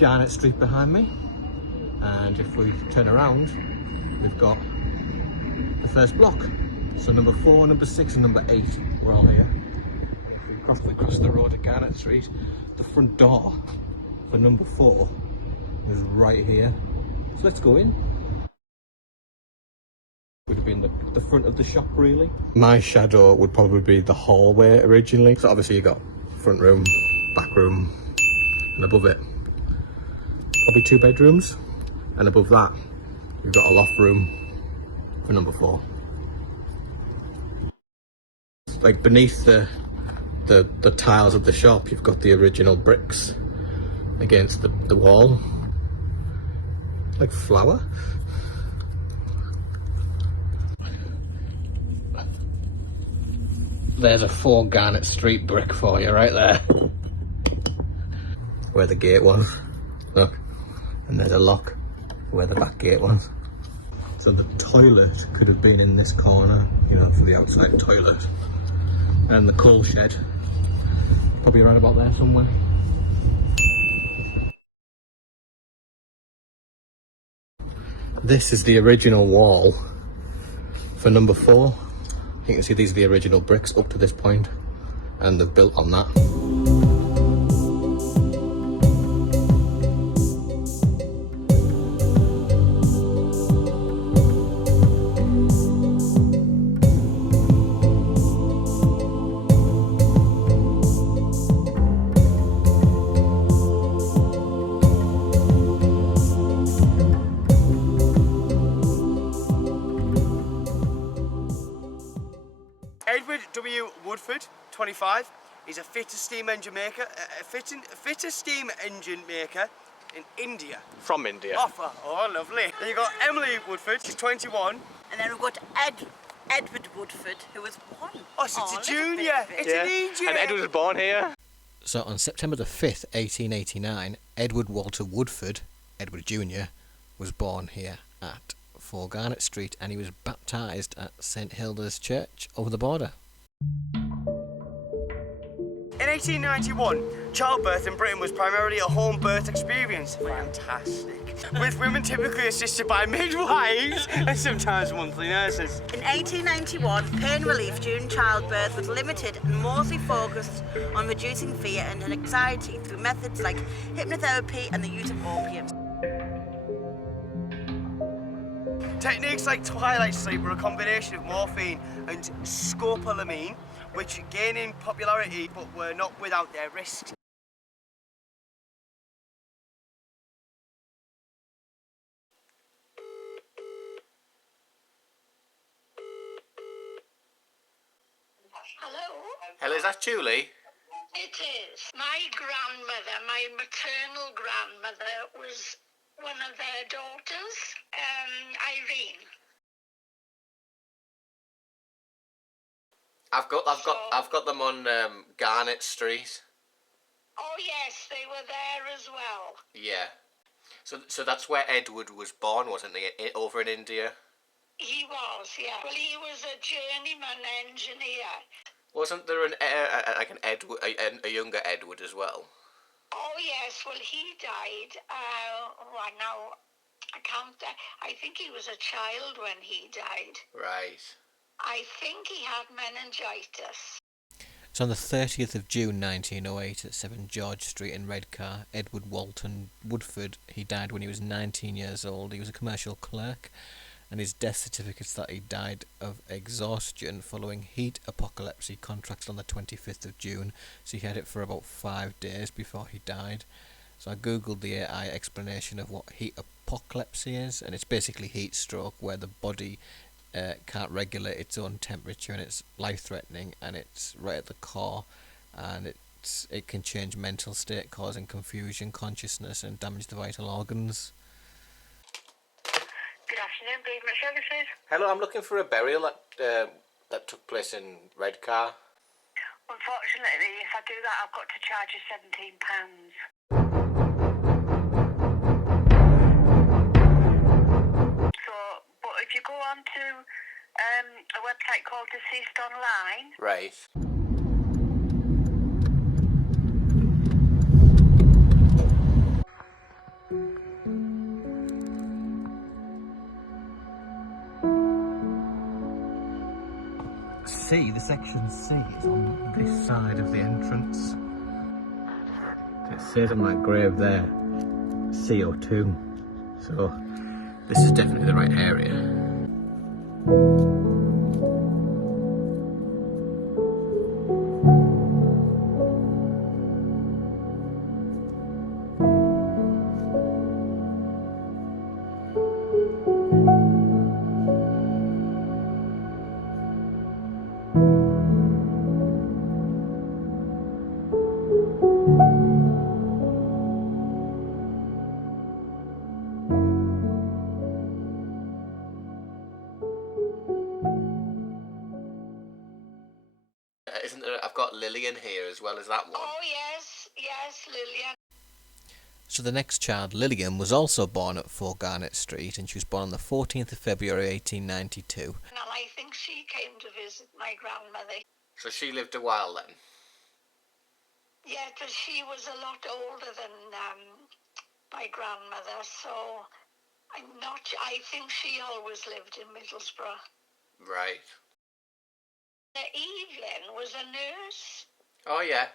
Garnet Street behind me, and if we turn around, we've got the first block. So number 4, number 6 and number 8, we're all here. If we cross the road at Garnet Street, the front door for number 4 is right here. So let's go in. Would have been the front of the shop really. My shadow would probably be the hallway originally. So obviously you got front room, back room, and above it probably 2 bedrooms, and above that you've got a loft room for number 4. Like beneath the tiles of the shop, you've got the original bricks against the wall, like flour. There's a 4 Garnet Street brick for you right there. Where the gate was. Look. And there's a lock where the back gate was. So the toilet could have been in this corner, you know, for the outside toilet. And the coal shed, probably around about there somewhere. This is the original wall for number 4. You can see these are the original bricks up to this point, and they've built on that. Edward W. Woodford, 25. He's a fitter steam engine maker, fitter steam engine maker in India. From India. Oh, lovely. Then you got Emily Woodford, she's 21. And then we've got Edward Woodford, who was 1. Oh, so it's a junior. It's an Indian. And Edward was born here. So on September the 5th, 1889, Edward Walter Woodford, Edward Jr., was born here at 4 Garnet Street, and he was baptised at St Hilda's Church over the border. In 1891, childbirth in Britain was primarily a home birth experience. Fantastic. With women typically assisted by midwives and sometimes monthly nurses. In 1891, pain relief during childbirth was limited and mostly focused on reducing fear and anxiety through methods like hypnotherapy and the use of opium. Techniques like twilight sleep were a combination of morphine and scopolamine, which gained in popularity but were not without their risks. Hello? Hello, is that Julie? It is. My grandmother, my maternal grandmother, was one of their daughters, Irene. I've got them on Garnet Street. Oh yes, they were there as well. Yeah. So that's where Edward was born, wasn't he? Over in India. He was, yeah. Well, he was a journeyman engineer. Wasn't there a younger Edward as well? Oh yes, well he died. Now I think he was a child when he died. Right. I think he had meningitis. So on the 30th of June 1908 at 7 George Street in Redcar, Edward Walton Woodford, he died when he was 19 years old. He was a commercial clerk, and his death certificate is that he died of exhaustion following heat apocalypse contracted on the 25th of June. So he had it for about 5 days before he died. So I googled the AI explanation of what heat apocalypse is, and it's basically heat stroke where the body can't regulate its own temperature, and it's life-threatening, and it's right at the core, and it can change mental state, causing confusion, consciousness, and damage the vital organs. Good afternoon, Beaver Services. Hello, I'm looking for a burial that took place in Redcar. Unfortunately, if I do that, I've got to charge you £17. If you go on to a website called Deceased Online. Right. C, the section C is on this side of the entrance. It says on my grave there, CO2. So this is definitely the right area. Isn't there? I've got Lillian here as well as that one. Oh, yes, Lillian. So the next child, Lillian, was also born at 4 Garnet Street, and she was born on the 14th of February 1892. And I think she came to visit my grandmother. So she lived a while then? Yeah, because she was a lot older than my grandmother, so I think she always lived in Middlesbrough. Right. Evelyn was a nurse. Oh, yeah.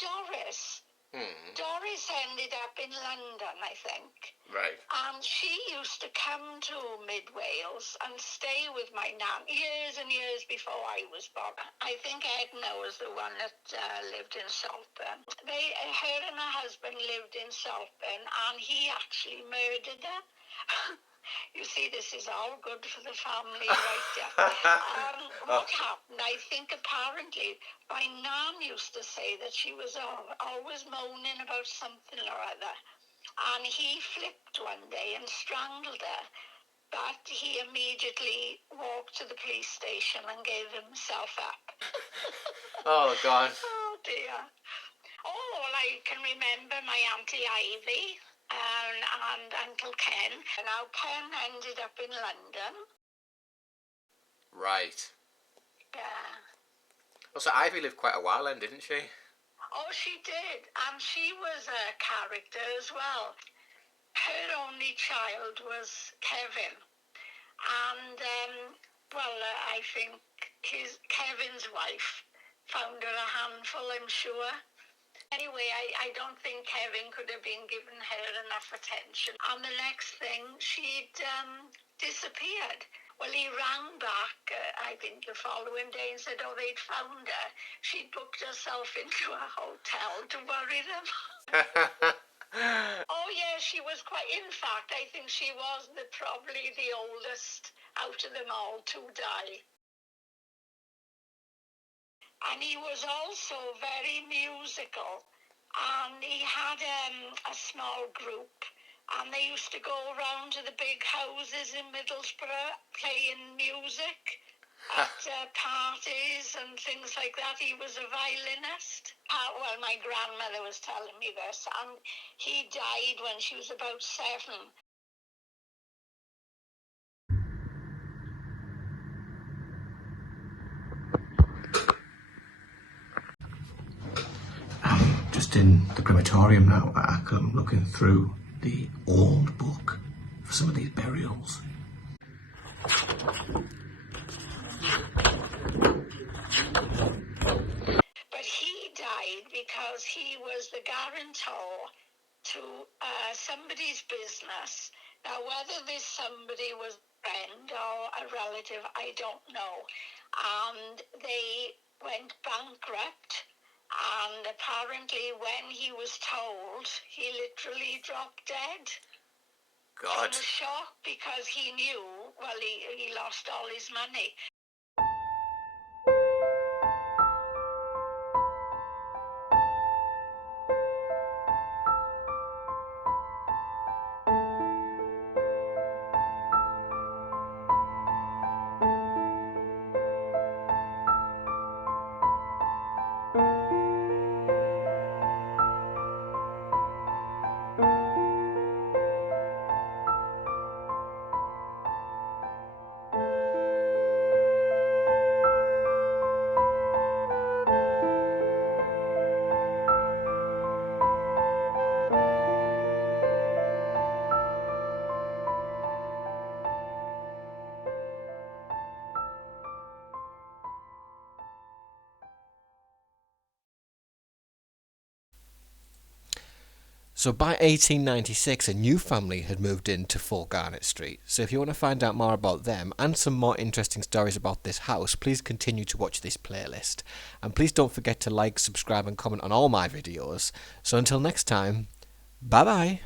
Doris ended up in London, I think. Right. And she used to come to Mid Wales and stay with my nan years and years before I was born. I think Edna was the one that lived in Saltburn. Her and her husband lived in Saltburn, and he actually murdered her. You see, this is all good for the family, right? Yeah. What happened? I think apparently my nan used to say that she was always moaning about something or other. And he flipped one day and strangled her. But he immediately walked to the police station and gave himself up. Oh, God. Oh, dear. Oh, well, I can remember my Auntie Ivy. And Uncle Ken. And now Ken ended up in London. Right. Yeah. Well, so Ivy lived quite a while then, didn't she? Oh, she did. And she was a character as well. Her only child was Kevin. And, I think Kevin's wife found her a handful, I'm sure. Anyway, I don't think Kevin could have been given her enough attention. And the next thing, she'd disappeared. Well, he rang back, I think the following day, and said, they'd found her. She'd booked herself into a hotel to worry them. Oh, yeah, she was in fact, I think she was probably the oldest out of them all to die. And he was also very musical, and he had a small group, and they used to go around to the big houses in Middlesbrough playing music at parties and things like that. He was a violinist. Well, my grandmother was telling me this, and he died when she was about 7. Just in the crematorium now, I'm looking through the old book for some of these burials. But he died because he was the guarantor to somebody's business. Now, whether this somebody was a friend or a relative, I don't know. And they went bankrupt. And apparently when he was told, he literally dropped dead. God. From shock, because he knew, he lost all his money. So by 1896, a new family had moved into 4 Garnet Street. So if you want to find out more about them and some more interesting stories about this house, please continue to watch this playlist. And please don't forget to like, subscribe and comment on all my videos. So until next time, bye bye!